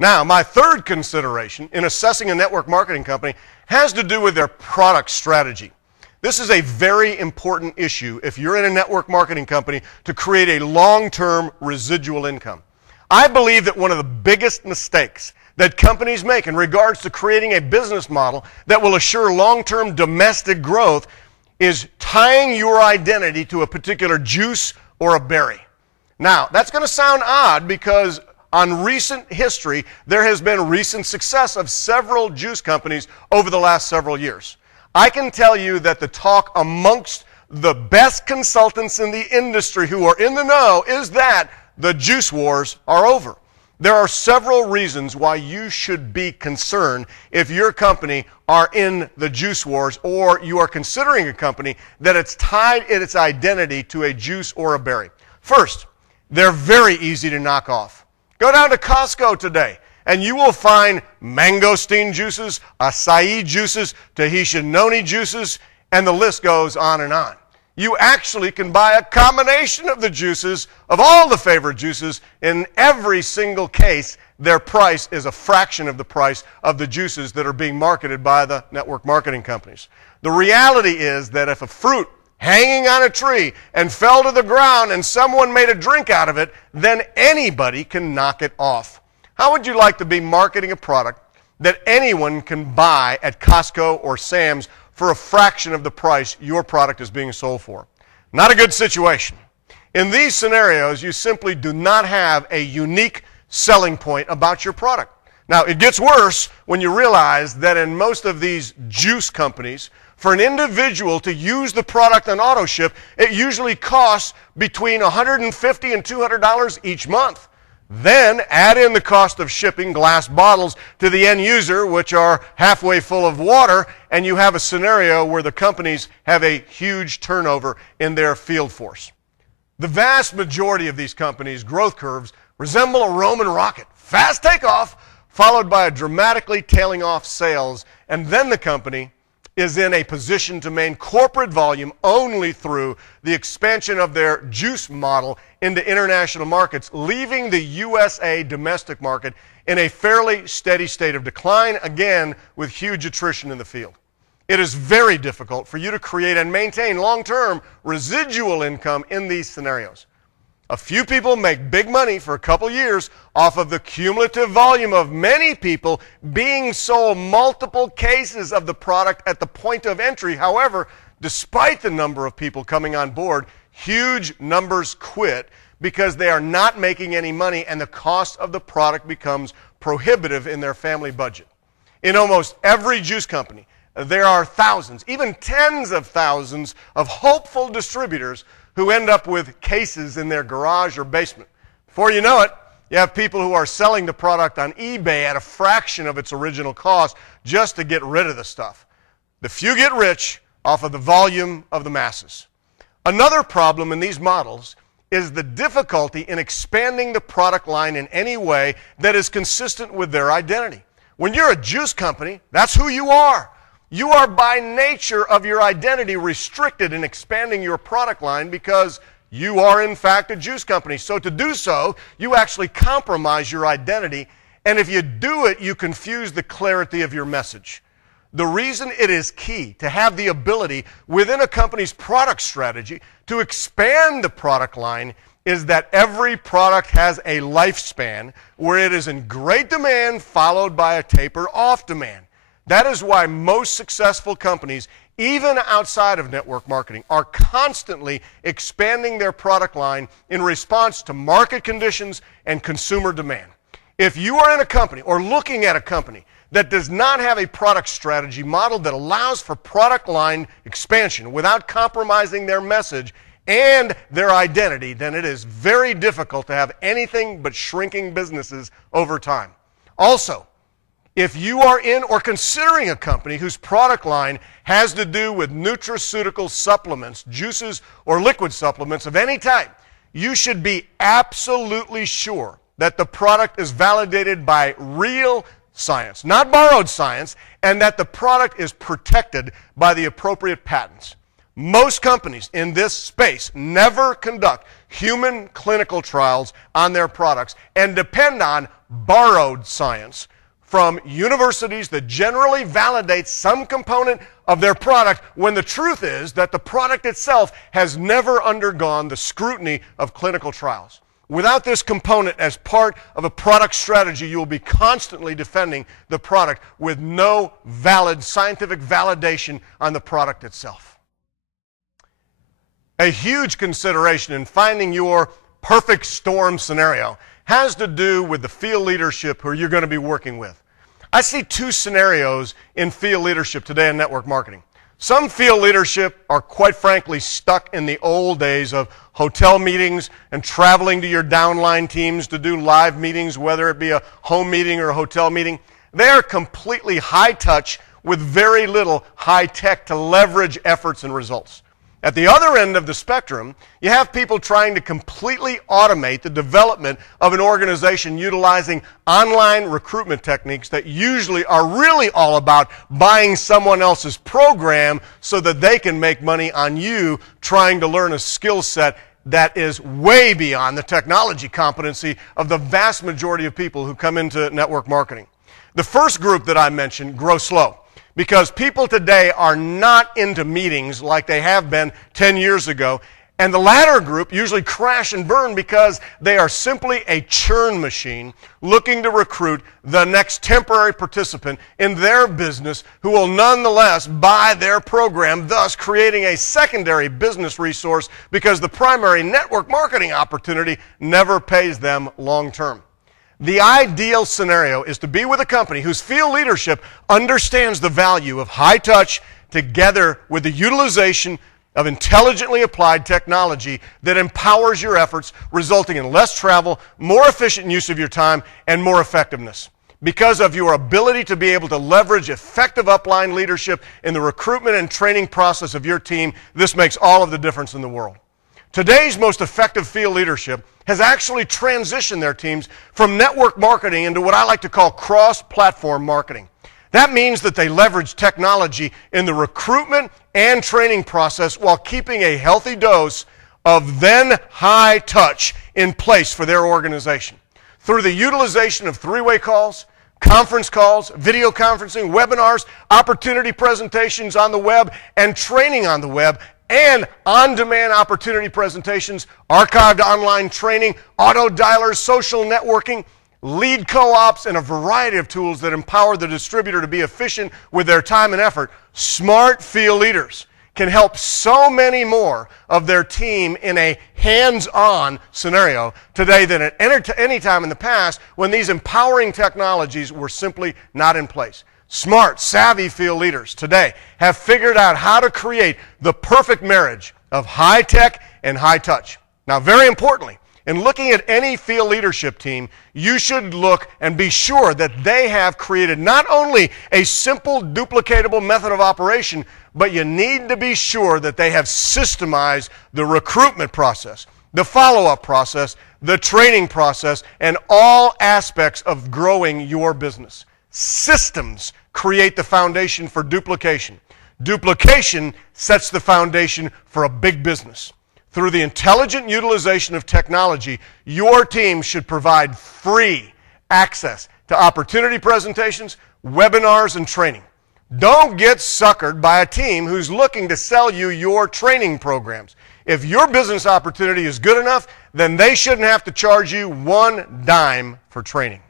Now, my third consideration in assessing a network marketing company has to do with their product strategy. This is a very important issue if you're in a network marketing company to create a long-term residual income. I believe that one of the biggest mistakes that companies make in regards to creating a business model that will assure long-term domestic growth is tying your identity to a particular juice or a berry. Now, that's going to sound odd because on recent history, there has been recent success of several juice companies over the last several years. I can tell you that the talk amongst the best consultants in the industry who are in the know is that the juice wars are over. There are several reasons why you should be concerned if your company are in the juice wars or you are considering a company that it's tied in its identity to a juice or a berry. First, they're very easy to knock off. Go down to Costco today, and you will find mangosteen juices, acai juices, Tahitian noni juices, and the list goes on and on. You actually can buy a combination of the juices, of all the favorite juices. In every single case, their price is a fraction of the price of the juices that are being marketed by the network marketing companies. The reality is that if a fruit hanging on a tree and fell to the ground and someone made a drink out of it, then anybody can knock it off. How would you like to be marketing a product that anyone can buy at Costco or Sam's for a fraction of the price your product is being sold for? Not a good situation. In these scenarios, you simply do not have a unique selling point about your product. Now, it gets worse when you realize that in most of these juice companies, for an individual to use the product on auto ship, it usually costs between $150 and $200 each month. Then add in the cost of shipping glass bottles to the end user, which are halfway full of water, and you have a scenario where the companies have a huge turnover in their field force. The vast majority of these companies' growth curves resemble a Roman rocket. Fast takeoff, followed by a dramatically tailing off sales, and then the company is in a position to maintain corporate volume only through the expansion of their juice model into international markets, leaving the USA domestic market in a fairly steady state of decline, again with huge attrition in the field. It is very difficult for you to create and maintain long-term residual income in these scenarios. A few people make big money for a couple years off of the cumulative volume of many people being sold multiple cases of the product at the point of entry. However, despite the number of people coming on board, huge numbers quit because they are not making any money and the cost of the product becomes prohibitive in their family budget. In almost every juice company, there are thousands, even tens of thousands of hopeful distributors who end up with cases in their garage or basement. Before you know it, you have people who are selling the product on eBay at a fraction of its original cost just to get rid of the stuff. The few get rich off of the volume of the masses. Another problem in these models is the difficulty in expanding the product line in any way that is consistent with their identity. When you're a juice company, that's who you are. You are by nature of your identity restricted in expanding your product line because you are in fact a juice company. So to do so, you actually compromise your identity, and if you do it, you confuse the clarity of your message. The reason it is key to have the ability within a company's product strategy to expand the product line is that every product has a lifespan where it is in great demand followed by a taper off demand. That is why most successful companies, even outside of network marketing, are constantly expanding their product line in response to market conditions and consumer demand. If you are in a company or looking at a company that does not have a product strategy model that allows for product line expansion without compromising their message and their identity, then it is very difficult to have anything but shrinking businesses over time. Also, if you are in or considering a company whose product line has to do with nutraceutical supplements, juices, or liquid supplements of any type, you should be absolutely sure that the product is validated by real science, not borrowed science, and that the product is protected by the appropriate patents. Most companies in this space never conduct human clinical trials on their products and depend on borrowed science from universities that generally validate some component of their product when the truth is that the product itself has never undergone the scrutiny of clinical trials. Without this component as part of a product strategy, you will be constantly defending the product with no valid scientific validation on the product itself. A huge consideration in finding your perfect storm scenario has to do with the field leadership who you're going to be working with. I see two scenarios in field leadership today in network marketing. Some field leadership are quite frankly stuck in the old days of hotel meetings and traveling to your downline teams to do live meetings, whether it be a home meeting or a hotel meeting. They are completely high touch with very little high tech to leverage efforts and results. At the other end of the spectrum, you have people trying to completely automate the development of an organization utilizing online recruitment techniques that usually are really all about buying someone else's program so that they can make money on you trying to learn a skill set that is way beyond the technology competency of the vast majority of people who come into network marketing. The first group that I mentioned grow slow, because people today are not into meetings like they have been 10 years ago. And the latter group usually crash and burn because they are simply a churn machine looking to recruit the next temporary participant in their business who will nonetheless buy their program, thus creating a secondary business resource because the primary network marketing opportunity never pays them long term. The ideal scenario is to be with a company whose field leadership understands the value of high touch together with the utilization of intelligently applied technology that empowers your efforts, resulting in less travel, more efficient use of your time, and more effectiveness. Because of your ability to be able to leverage effective upline leadership in the recruitment and training process of your team, this makes all of the difference in the world. Today's most effective field leadership has actually transitioned their teams from network marketing into what I like to call cross-platform marketing. That means that they leverage technology in the recruitment and training process while keeping a healthy dose of then high touch in place for their organization. Through the utilization of three-way calls, conference calls, video conferencing, webinars, opportunity presentations on the web, and training on the web, and on-demand opportunity presentations, archived online training, auto dialers, social networking, lead co-ops, and a variety of tools that empower the distributor to be efficient with their time and effort. Smart field leaders can help so many more of their team in a hands-on scenario today than at any time in the past when these empowering technologies were simply not in place. Smart, savvy field leaders today have figured out how to create the perfect marriage of high tech and high touch. Now, very importantly, in looking at any field leadership team, you should look and be sure that they have created not only a simple, duplicatable method of operation, but you need to be sure that they have systemized the recruitment process, the follow-up process, the training process, and all aspects of growing your business. Systems create the foundation for duplication. Duplication sets the foundation for a big business. Through the intelligent utilization of technology, your team should provide free access to opportunity presentations, webinars, and training. Don't get suckered by a team who's looking to sell you your training programs. If your business opportunity is good enough, then they shouldn't have to charge you one dime for training.